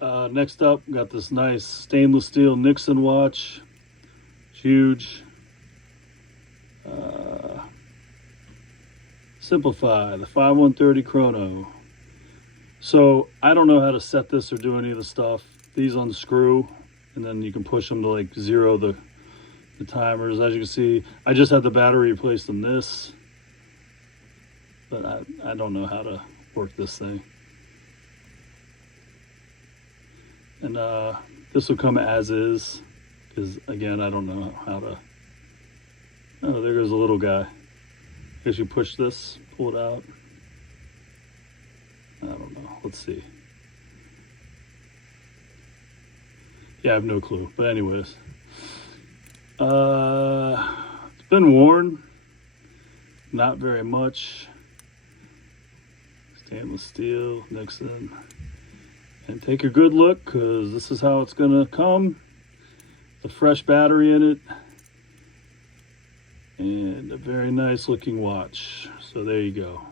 Next up, got this nice stainless steel Nixon watch. It's huge. Simplify, the 5130 chrono. So I don't know how to set this or do any of the stuff. These unscrew, and then you can push them to like zero the timers. As you can see, I just had the battery replaced in this, but I don't know how to work this thing. And this will come as is, because again, I don't know how to. Oh, there goes a little guy. I guess you push this, pull it out. I don't know. Let's see. Yeah, I have no clue. But anyways, it's been worn. Not very much. Stainless steel, Nixon. And take a good look, because this is how it's going to come. A fresh battery in it. And a very nice looking watch. So there you go.